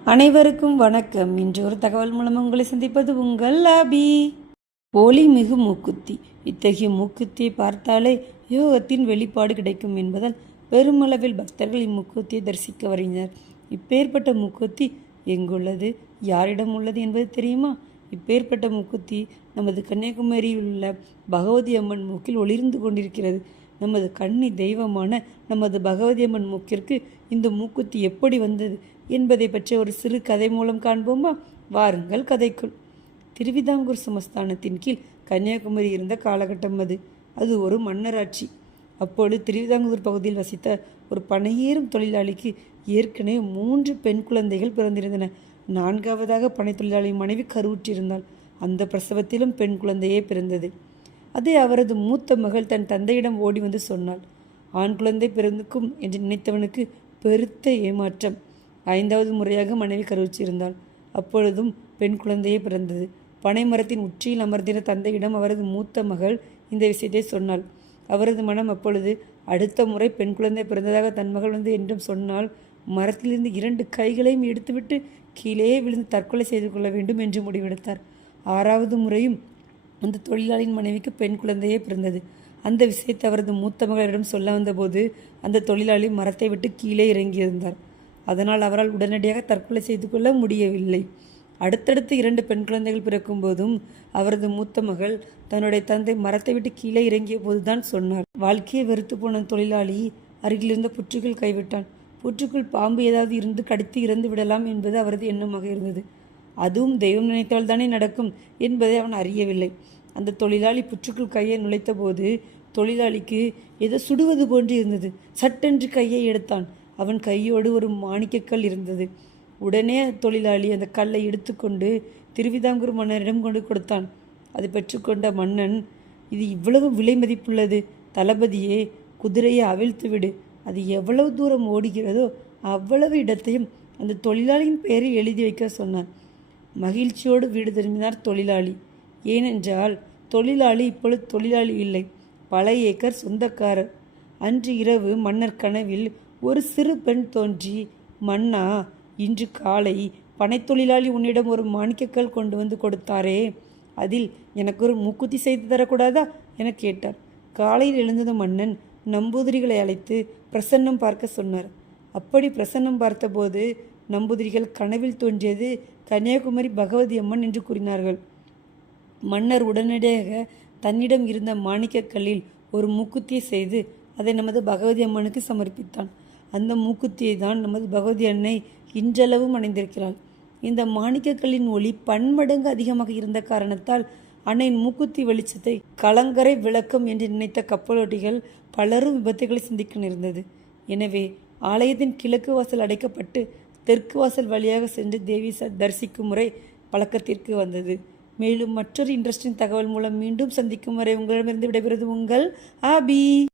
அனைவருக்கும் வணக்கம். இன்று ஒரு தகவல் மூலம் உங்களை சந்திப்பது உங்கள் லாபி. ஒளி மிகு மூக்குத்தி. இத்தகைய மூக்குத்தியை பார்த்தாலே யோகத்தின் வெளிப்பாடு கிடைக்கும் என்பதால் பெருமளவில் பக்தர்கள் இம்மூக்குத்தியை தரிசிக்க வருகின்றனர். இப்பேற்பட்ட மூக்குத்தி எங்குள்ளது, யாரிடம் உள்ளது என்பது தெரியுமா? இப்பேற்பட்ட மூக்குத்தி நமது கன்னியாகுமரியில் உள்ள பகவதி அம்மன் மூக்கில் ஒளிர்ந்து கொண்டிருக்கிறது. நமது கன்னி தெய்வமான நமது பகவதி அம்மன் மூக்கிற்கு இந்த மூக்குத்தி எப்படி வந்தது என்பதை பற்றி ஒரு சிறு கதை மூலம் காண்போமா? வாருங்கள் கதைக்குள். திருவிதாங்கூர் சமஸ்தானத்தின் கீழ் கன்னியாகுமரி இருந்த காலகட்டம் அது. அது ஒரு மன்னராட்சி. அப்பொழுது திருவிதாங்கூர் பகுதியில் வசித்த ஒரு பனையேறும் தொழிலாளிக்கு ஏற்கனவே 3 பெண் குழந்தைகள் பிறந்திருந்தன. 4வதாக பனை தொழிலாளி மனைவி கருவுற்றிருந்தாள். அந்த பிரசவத்திலும் பெண் குழந்தையே பிறந்தது. அதை அவரது மூத்த மகள் தன் தந்தையிடம் ஓடி வந்து சொன்னாள். ஆண் குழந்தை பிறந்துக்கும் என்று நினைத்தவனுக்கு பெருத்த ஏமாற்றம். 5வது முறையாக மனைவி கருவுற்றிருந்தாள். அப்பொழுதும் பெண் குழந்தையே பிறந்தது. பனை மரத்தின் உச்சியில் அமர்ந்திருந்த தந்தையிடம் அவரது மூத்த மகள் இந்த விஷயத்தை சொன்னாள். அவரது மனம் அப்பொழுது அடுத்த முறை பெண் குழந்தை பிறந்ததாக தன் மகள் வந்து என்றும் சொன்னால் மரத்திலிருந்து 2 கைகளையும் எடுத்துவிட்டு கீழே விழுந்து தற்கொலை செய்து கொள்ள வேண்டும் என்று முடிவெடுத்தார். 6வது முறையும் அந்த தொழிலாளியின் மனைவிக்கு பெண் குழந்தையே பிறந்தது. அந்த விஷயத்தை அவரது மூத்த மகளிடம் சொல்ல வந்தபோது அந்த தொழிலாளி மரத்தை விட்டு கீழே இறங்கியிருந்தார். அதனால் அவரால் உடனடியாக தற்கொலை செய்து கொள்ள முடியவில்லை. அடுத்தடுத்து 2 பெண் குழந்தைகள் பிறக்கும் போதும் அவரது மூத்த மகள் தன்னுடைய தந்தை மரத்தை விட்டு கீழே இறங்கிய போதுதான் சொன்னார். வாழ்க்கையை வெறுத்து போன தொழிலாளி அருகிலிருந்த புற்றுக்குள் கைவிட்டான். புற்றுக்குள் பாம்பு ஏதாவது இருந்து கடித்து இறந்து விடலாம் என்பது அவரது எண்ணமாக இருந்தது. அதுவும் தெய்வம் நினைத்தால் தானே நடக்கும் என்பதை அவன் அறியவில்லை. அந்த தொழிலாளி புற்றுக்குள் கையை நுழைத்த போது தொழிலாளிக்கு ஏதோ சுடுவது போன்று இருந்தது. சட்டென்று கையை எடுத்தான். அவன் கையோடு ஒரு மாணிக்கக்கல் இருந்தது. உடனே தொழிலாளி அந்த கல்லை எடுத்துக்கொண்டு திருவிதாங்கூர் மன்னரிடம் கொண்டு கொடுத்தான். அதை பெற்றுக்கொண்ட மன்னன், இது இவ்வளவு விலை மதிப்புள்ளது, தளபதியே, குதிரையை அவிழ்த்து விடு. அது எவ்வளவு தூரம் ஓடுகிறதோ அவ்வளவு இடத்தையும் அந்த தொழிலாளியின் பெயரில் எழுதி வைக்க சொன்னான். மகிழ்ச்சியோடு வீடு திரும்பினார் தொழிலாளி. ஏனென்றால் தொழிலாளி இப்பொழுது தொழிலாளி இல்லை, பல ஏக்கர் சொந்தக்காரர். அன்று இரவு மன்னர் கனவில் ஒரு சிறு பெண் தோன்றி, மன்னா, இன்று காலை பனைத்தொழிலாளி உன்னிடம் ஒரு மாணிக்கக்கல் கொண்டு வந்து கொடுத்தாரே, அதில் எனக்கு ஒரு மூக்குத்தி செய்து தரக்கூடாதா என கேட்டார். காலையில் எழுந்தது மன்னன் நம்பூதிரிகளை அழைத்து பிரசன்னம் பார்க்க சொன்னார். அப்படி பிரசன்னம் பார்த்தபோது நம்பூதிரிகள் கனவில் தோன்றியது கன்னியாகுமரி பகவதி அம்மன் என்று கூறினார்கள். மன்னர் உடனடியாக தன்னிடம் இருந்த மாணிக்கக்கல்லில் ஒரு மூக்குத்தியை செய்து அதை நமது பகவதி அம்மனுக்கு சமர்ப்பித்தான். அந்த மூக்குத்தியை தான் நமது பகவதி அன்னை இன்றளவும் அணிந்திருக்கிறாள். இந்த மாணிக்கக்கல்லின் ஒளி பன்மடங்கு அதிகமாக இருந்த காரணத்தால் அன்னையின் மூக்குத்தி வெளிச்சத்தை கலங்கரை விளக்கம் என்று நினைத்த கப்பலோட்டிகள் பலரும் விபத்துகளை சந்திக்க நேர்ந்தது. எனவே ஆலயத்தின் கிழக்கு வாசல் அடைக்கப்பட்டு தெற்கு வாசல் வழியாக சென்று தேவி தரிசிக்கும் முறை பழக்கத்திற்கு வந்தது. மேலும் மற்றொரு இன்ட்ரெஸ்டிங் தகவல் மூலம் மீண்டும் சந்திக்கும் வரை உங்களிடமிருந்து விடைபெறுவது உங்கள் ஆபி.